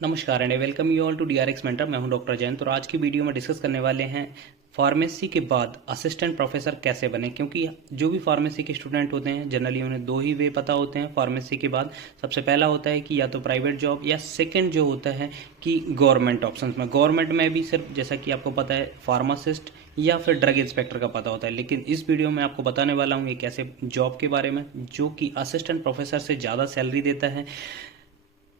नमस्कार and welcome you all to DRX Mentor. मैं हूं डॉक्टर जयंत और आज की वीडियो में डिस्कस करने वाले हैं फार्मेसी के बाद असिस्टेंट प्रोफेसर कैसे बने। क्योंकि जो भी फार्मेसी के स्टूडेंट होते हैं जनरली उन्हें दो ही वे पता होते हैं फार्मेसी के बाद। सबसे पहला होता है कि या तो प्राइवेट जॉब या सेकंड जो होता है कि गवर्नमेंट ऑप्शंस में। गवर्नमेंट में भी सिर्फ जैसा कि आपको पता है फार्मासिस्ट या फिर ड्रग इंस्पेक्टर का पता होता है, लेकिन इस वीडियो में आपको बताने वाला हूँ एक ऐसे जॉब के बारे में जो कि असिस्टेंट प्रोफेसर से ज़्यादा सैलरी देता है।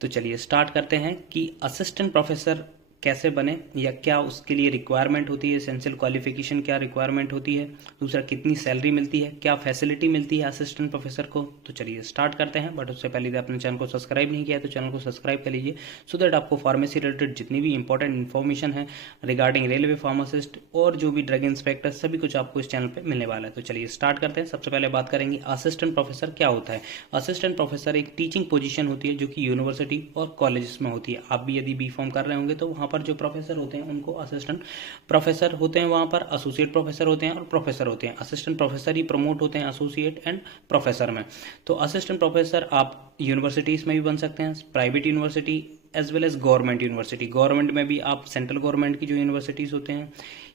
तो चलिए स्टार्ट करते हैं कि असिस्टेंट प्रोफेसर कैसे बने या क्या उसके लिए रिक्वायरमेंट होती है, एसेंशियल क्वालिफिकेशन क्या रिक्वायरमेंट होती है, दूसरा कितनी सैलरी मिलती है, क्या फैसिलिटी मिलती है असिस्टेंट प्रोफेसर को। तो चलिए स्टार्ट करते हैं। बट उससे पहले यदि आपने चैनल को सब्सक्राइब नहीं किया है तो चैनल को सब्सक्राइब कर लीजिए सो दैट आपको फार्मेसी रिलेटेड जितनी भी इंपॉर्टेंट इन्फॉर्मेशन है रिगार्डिंग रेलवे फार्मासिस्ट और जो भी ड्रग इंस्पेक्टर सभी कुछ आपको इस चैनल पर मिलने वाला है। तो चलिए स्टार्ट करते हैं। सबसे पहले बात करेंगे असिस्टेंट प्रोफेसर क्या होता है। असिस्टेंट प्रोफेसर एक टीचिंग पोजीशन होती है जो कि यूनिवर्सिटी और कॉलेजेस में होती है। आप भी यदि बी फॉर्म कर रहे होंगे तो वहाँ पर जो प्रोफेसर होते हैं उनको असिस्टेंट प्रोफेसर होते हैं, वहाँ पर एसोसिएट प्रोफेसर होते हैं और प्रोफेसर होते हैं। असिस्टेंट प्रोफेसर ही प्रमोट होते हैं एसोसिएट एंड प्रोफेसर में। तो असिस्टेंट प्रोफेसर आप यूनिवर्सिटीज़ में भी बन सकते हैं, private university as well as government university. Government में भी आप सेंट्रल गवर्नमेंट की जो यूनिवर्सिटीज़ होते हैं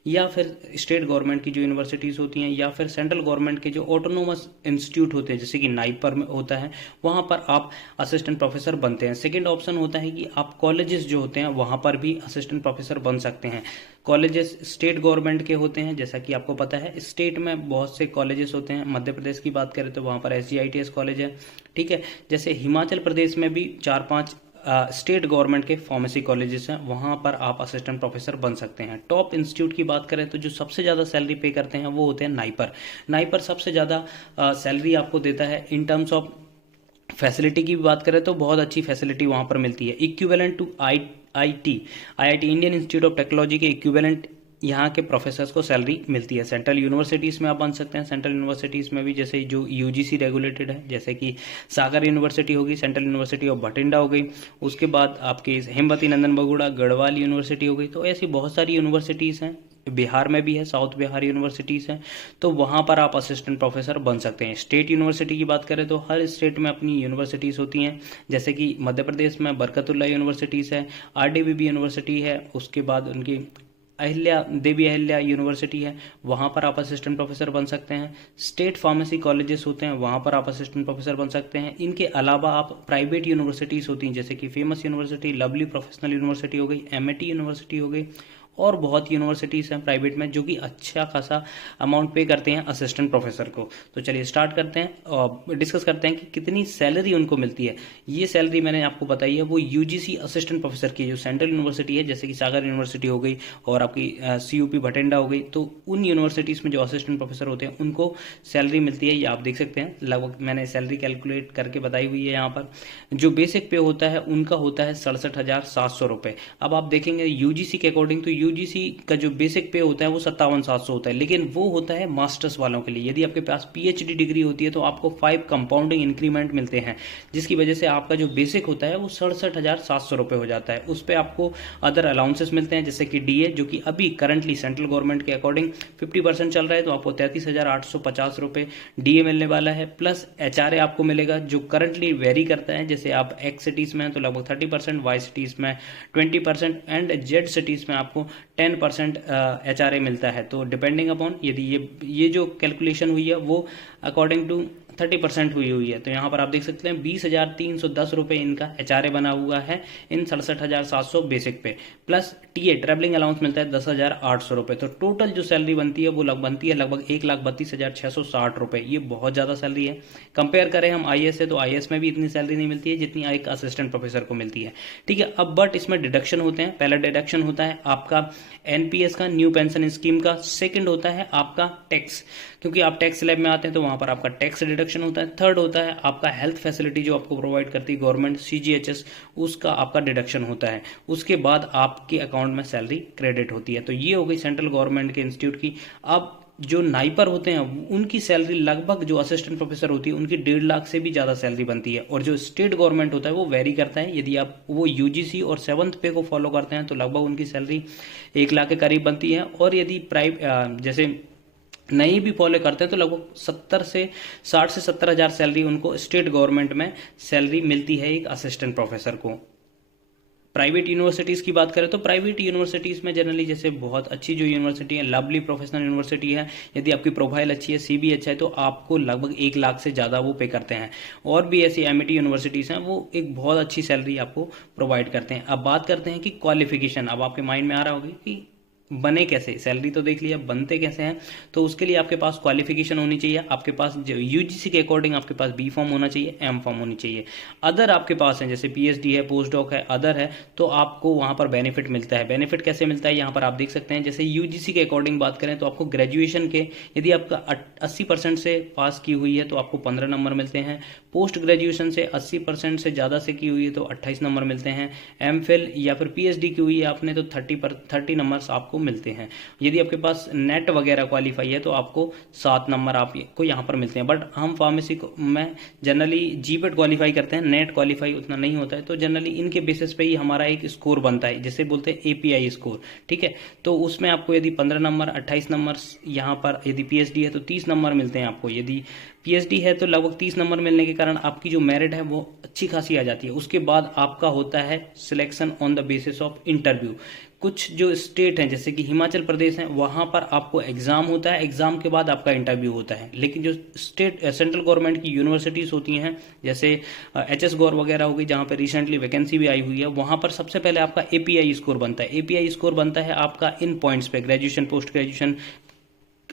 या फिर स्टेट गवर्नमेंट की जो यूनिवर्सिटीज़ होती हैं या फिर सेंट्रल गवर्नमेंट के जो ऑटोनोमस इंस्टीट्यूट होते हैं जैसे कि नाइपर में होता है, वहाँ पर आप असिस्टेंट प्रोफेसर बनते हैं। सेकेंड ऑप्शन होता है कि आप कॉलेजेस जो होते हैं वहाँ पर भी असिस्टेंट प्रोफेसर बन सकते हैं। कॉलेजेस स्टेट गवर्नमेंट के होते हैं, जैसा कि आपको पता है स्टेट में बहुत से कॉलेजेस होते हैं। मध्य प्रदेश की बात करें तो वहाँ पर SGITS कॉलेज है, ठीक है। जैसे हिमाचल प्रदेश में भी 4-5 स्टेट गवर्नमेंट के फार्मेसी कॉलेजेस हैं, वहाँ पर आप असिस्टेंट प्रोफेसर बन सकते हैं। टॉप इंस्टीट्यूट की बात करें तो जो सबसे ज़्यादा सैलरी पे करते हैं वो होते हैं नाइपर। नाइपर सबसे ज़्यादा सैलरी आपको देता है। इन टर्म्स ऑफ फैसिलिटी की बात करें तो बहुत अच्छी फैसिलिटी वहाँ पर मिलती है। Equivalent to IIT Indian Institute of Technology के इक्विवेलेंट यहाँ के प्रोफेसर्स को सैलरी मिलती है। सेंट्रल यूनिवर्सिटीज़ में आप बन सकते हैं। सेंट्रल यूनिवर्सिटीज़ में भी जैसे जो UGC रेगुलेटेड है, जैसे कि सागर यूनिवर्सिटी होगी, सेंट्रल यूनिवर्सिटी ऑफ भटिंडा हो गई, उसके बाद आपकी हेमवती नंदन बगुड़ा गढ़वाल यूनिवर्सिटी हो गई। तो ऐसी बहुत सारी यूनिवर्सिटीज़ हैं। बिहार में भी है, साउथ बिहार यूनिवर्सिटीज़ हैं, तो वहाँ पर आप असिस्टेंट प्रोफेसर बन सकते हैं। स्टेट यूनिवर्सिटी की बात करें तो हर स्टेट में अपनी यूनिवर्सिटीज़ होती हैं। जैसे कि मध्य प्रदेश में बरकतुल्ला यूनिवर्सिटीज़ है, RDBB यूनिवर्सिटी है, उसके बाद उनकी देवी अहिल्या यूनिवर्सिटी है, वहाँ पर आप असिस्टेंट प्रोफेसर बन सकते हैं। स्टेट फार्मेसी कॉलेजेस होते हैं, वहाँ पर आप असिस्टेंट प्रोफेसर बन सकते हैं। इनके अलावा आप प्राइवेट यूनिवर्सिटीज़ होती हैं जैसे कि famous university, lovely professional university हो गई, MAT यूनिवर्सिटी हो गई और बहुत यूनिवर्सिटीज़ हैं प्राइवेट में जो कि अच्छा खासा अमाउंट पे करते हैं असिस्टेंट प्रोफेसर को। तो चलिए स्टार्ट करते हैं और डिस्कस करते हैं कि कितनी सैलरी उनको मिलती है। ये सैलरी मैंने आपको बताई है वो UGC असिस्टेंट प्रोफेसर की जो सेंट्रल यूनिवर्सिटी है जैसे कि सागर यूनिवर्सिटी हो गई और आपकी CUP भटिंडा हो गई, तो उन यूनिवर्सिटीज़ में जो असिस्टेंट प्रोफेसर होते हैं उनको सैलरी मिलती है। ये आप देख सकते हैं, लगभग मैंने सैलरी कैलकुलेट करके बताई हुई है यहाँ पर। जो बेसिक पे होता है उनका होता है 67,700 रुपये। अब आप देखेंगे UGC के अकॉर्डिंग तो UGC का जो बेसिक पे होता है वो 57,700 होता है, लेकिन वो होता है मास्टर्स वालों के लिए। यदि आपके पास PhD डिग्री होती है तो आपको 5 कंपाउंडिंग इंक्रीमेंट मिलते हैं, जिसकी वजह से आपका जो बेसिक होता है वो 67,700 रुपये हो जाता है। उस पर आपको अदर अलाउंसेस मिलते हैं जैसे कि DA जो कि अभी करंटली सेंट्रल गवर्नमेंट के अकॉर्डिंग 50% चल रहा है, तो आपको 33,850 रुपये DA मिलने वाला है। प्लस HRA आपको मिलेगा जो करंटली वेरी करता है, जैसे आप X सिटीज़ में हैं तो लगभग 30%, Y सिटीज़ में 20% एंड Z सिटीज़ में आपको 10% HRA मिलता है। तो डिपेंडिंग अपॉन यदि ये जो कैलकुलेशन हुई है वो अकॉर्डिंग टू 30% हुई है। तो यहाँ पर आप देख सकते हैं 20,310 रुपये इनका HRA बना हुआ है इन 67,700 बेसिक पे। प्लस TA ट्रैवलिंग अलाउंस मिलता है 10,800 रुपये। तो टोटल जो सैलरी बनती है वो बनती है लगभग 1,32,660 रुपये। ये बहुत ज़्यादा सैलरी है। कंपेयर करें हम IAS से तो IAS में भी इतनी सैलरी नहीं मिलती है जितनी एक असिस्टेंट प्रोफेसर को मिलती है, ठीक है। अब बट इसमें डिडक्शन होते हैं। पहला डिडक्शन होता है आपका NPS का, न्यू पेंशन स्कीम का। सेकंड होता है आपका टैक्स, क्योंकि आप टैक्स स्लैब में आते हैं तो वहाँ पर आपका टैक्स डिडक्शन होता है। थर्ड होता है आपका हेल्थ फैसिलिटी जो आपको प्रोवाइड करती है गवर्नमेंट CGHS, उसका आपका डिडक्शन होता है। उसके बाद आपके अकाउंट में सैलरी क्रेडिट होती है। तो ये हो गई सेंट्रल गवर्नमेंट के इंस्टीट्यूट की। अब जो नाइपर होते हैं उनकी सैलरी लगभग जो असिस्टेंट प्रोफेसर होती है उनकी 1.5 लाख से भी ज़्यादा सैलरी बनती है। और जो स्टेट गवर्नमेंट होता है वो वेरी करता है। यदि आप वो UGC और 7th पे को फॉलो करते हैं तो लगभग उनकी सैलरी 1 लाख के करीब बनती है। और यदि जैसे नहीं भी फॉलो करते हैं तो लगभग 60 से 70 हज़ार सैलरी उनको स्टेट गवर्नमेंट में सैलरी मिलती है एक असिस्टेंट प्रोफेसर को। प्राइवेट यूनिवर्सिटीज़ की बात करें तो प्राइवेट यूनिवर्सिटीज़ में जनरली जैसे बहुत अच्छी जो यूनिवर्सिटी है, लवली प्रोफेशनल यूनिवर्सिटी है, यदि आपकी प्रोफाइल अच्छी है, सीबी अच्छा है, तो आपको लगभग 1 लाख से ज़्यादा वो पे करते हैं। और भी ऐसी एमईटी यूनिवर्सिटीज़ हैं, वो एक बहुत अच्छी सैलरी आपको प्रोवाइड करते हैं। अब बात करते हैं कि क्वालिफिकेशन, अब आपके माइंड में आ रहा होगा कि बने कैसे, सैलरी तो देख लिया, बनते कैसे हैं। तो उसके लिए आपके पास क्वालिफिकेशन होनी चाहिए, आपके पास जो यूजीसी के अकॉर्डिंग आपके पास बी फॉर्म होना चाहिए, एम फॉर्म होनी चाहिए। अदर आपके पास है जैसे पीएचडी है, पोस्ट डॉक है, अदर है, तो आपको वहां पर बेनिफिट मिलता है। बेनिफिट कैसे मिलता है यहाँ पर आप देख सकते हैं। जैसे यूजीसी के अकॉर्डिंग बात करें तो आपको ग्रेजुएशन के यदि आपका 80% से पास की हुई है तो आपको 15 नंबर मिलते हैं। पोस्ट ग्रेजुएशन से 80% से ज़्यादा से की हुई है तो 28 नंबर मिलते हैं। एम फिल या फिर पीएचडी की हुई है आपने तो 30 नंबर्स आपको मिलते हैं। यदि आपके पास नेट वगैरह क्वालिफाई है तो आपको 7 नंबर आपको यहाँ पर मिलते हैं। बट हम फार्मेसी को में जनरली जीपेट क्वालिफाई करते हैं, नेट क्वालिफाई उतना नहीं होता है, तो जनरली इनके बेसिस पे ही हमारा एक स्कोर बनता है जिसे बोलते हैं एपीआई स्कोर। ठीक है, तो उसमें आपको यदि 15 नंबर 28 नंबर यहाँ पर, यदि पीएचडी है तो 30 नंबर मिलते हैं आपको। यदि पीएचडी है तो लगभग 30 नंबर मिलने के कारण आपकी जो मेरिट है वो अच्छी खासी आ जाती है। उसके बाद आपका होता है selection on the basis of interview. कुछ जो स्टेट हैं जैसे कि हिमाचल प्रदेश है, वहां पर आपको एग्जाम होता है, एग्जाम के बाद आपका इंटरव्यू होता है। लेकिन जो स्टेट सेंट्रल गवर्नमेंट की यूनिवर्सिटीज होती हैं जैसे एचएस गौर वगैरह हो गई, जहां पर रिसेंटली वैकेंसी भी आई हुई है, वहां पर सबसे पहले आपका एपीआई स्कोर बनता है। एपीआई स्कोर बनता है आपका इन पॉइंट्स पे, ग्रेजुएशन, पोस्ट ग्रेजुएशन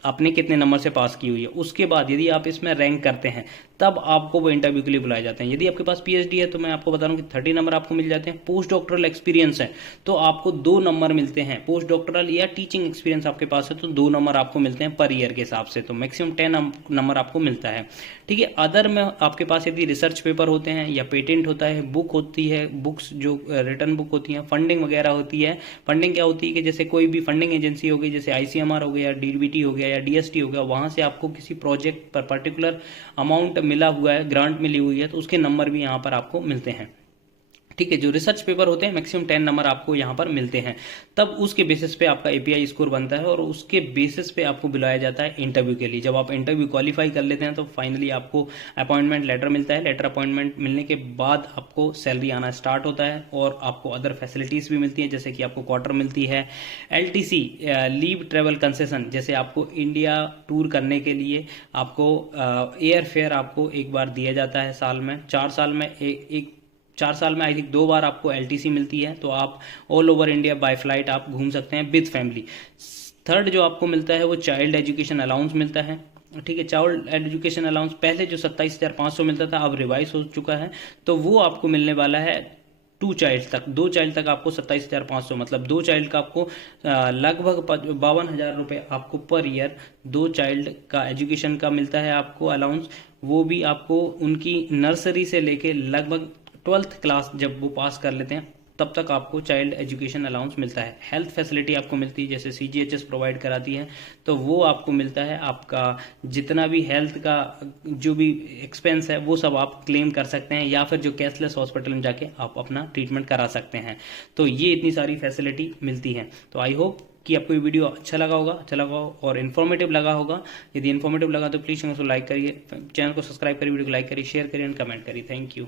आपने कितने नंबर से पास की हुई है। उसके बाद यदि आप इसमें रैंक करते हैं तब आपको वो इंटरव्यू के लिए बुलाए जाते हैं। यदि आपके पास पीएचडी है तो मैं आपको बता रहा हूँ कि 30 नंबर आपको मिल जाते हैं। पोस्ट डॉक्टरल एक्सपीरियंस है तो आपको 2 नंबर मिलते हैं। पोस्ट डॉक्टरल या टीचिंग एक्सपीरियंस आपके पास है तो 2 नंबर आपको मिलते हैं पर ईयर के हिसाब से, तो मैक्सिमम 10 नंबर आपको मिलता है। ठीक है, अदर में आपके पास यदि रिसर्च पेपर होते हैं या पेटेंट होता है, बुक होती है, बुक्स जो रिटर्न बुक होती हैं, फंडिंग वगैरह होती है। फंडिंग क्या होती है कि जैसे कोई भी फंडिंग एजेंसी हो गई, जैसे आईसीएमआर हो गया, डीबीटी हो गया या डीएसटी हो गया, वहां से आपको किसी प्रोजेक्ट पर पर्टिकुलर अमाउंट मिला हुआ है, ग्रांट मिली हुई है, तो उसके नंबर भी यहाँ पर आपको मिलते हैं। ठीक है, जो रिसर्च पेपर होते हैं मैक्सिमम 10 नंबर आपको यहाँ पर मिलते हैं। तब उसके बेसिस पे आपका एपीआई स्कोर बनता है और उसके बेसिस पे आपको बुलाया जाता है इंटरव्यू के लिए। जब आप इंटरव्यू क्वालिफाई कर लेते हैं तो फाइनली आपको अपॉइंटमेंट लेटर मिलता है। लेटर अपॉइंटमेंट मिलने के बाद आपको सैलरी आना स्टार्ट होता है और आपको अदर फैसिलिटीज भी मिलती है, जैसे कि आपको क्वार्टर मिलती है, एलटीसी लीव ट्रेवल कंसेशन, जैसे आपको इंडिया टूर करने के लिए आपको एयर फेयर आपको एक बार दिया जाता है साल में। 4 साल में आई थिंक 2 बार आपको एलटीसी मिलती है, तो आप all over India by flight आप घूम सकते हैं विद फैमिली। थर्ड जो आपको मिलता है वो चाइल्ड एजुकेशन अलाउंस मिलता है। ठीक है, चाइल्ड एजुकेशन अलाउंस पहले जो 27,500 मिलता था अब रिवाइज हो चुका है, तो वो आपको मिलने वाला है 2 चाइल्ड तक। 2 चाइल्ड तक आपको 27,500, मतलब 2 चाइल्ड का आपको लगभग 52,000 रुपये आपको पर ईयर 2 चाइल्ड का एजुकेशन का मिलता है आपको अलाउंस। वो भी आपको उनकी नर्सरी से लेके लगभग 12th क्लास जब वो पास कर लेते हैं तब तक आपको चाइल्ड एजुकेशन अलाउंस मिलता है। हेल्थ फैसिलिटी आपको मिलती है, जैसे सीजीएचएस प्रोवाइड कराती है, तो वो आपको मिलता है। आपका जितना भी हेल्थ का जो भी एक्सपेंस है वो सब आप क्लेम कर सकते हैं, या फिर जो कैशलेस हॉस्पिटल में जाके आप अपना ट्रीटमेंट करा सकते हैं। तो ये इतनी सारी फैसिलिटी मिलती है। तो आई होप कि आपको ये वीडियो अच्छा लगा होगा और इन्फॉर्मेटिव लगा होगा। यदि इन्फॉर्मेटिव लगा तो प्लीज़ चैनल को लाइक करिए, चैनल को सब्सक्राइब करिए, वीडियो को लाइक करिए, शेयर करिए एंड कमेंट करिए। Thank you.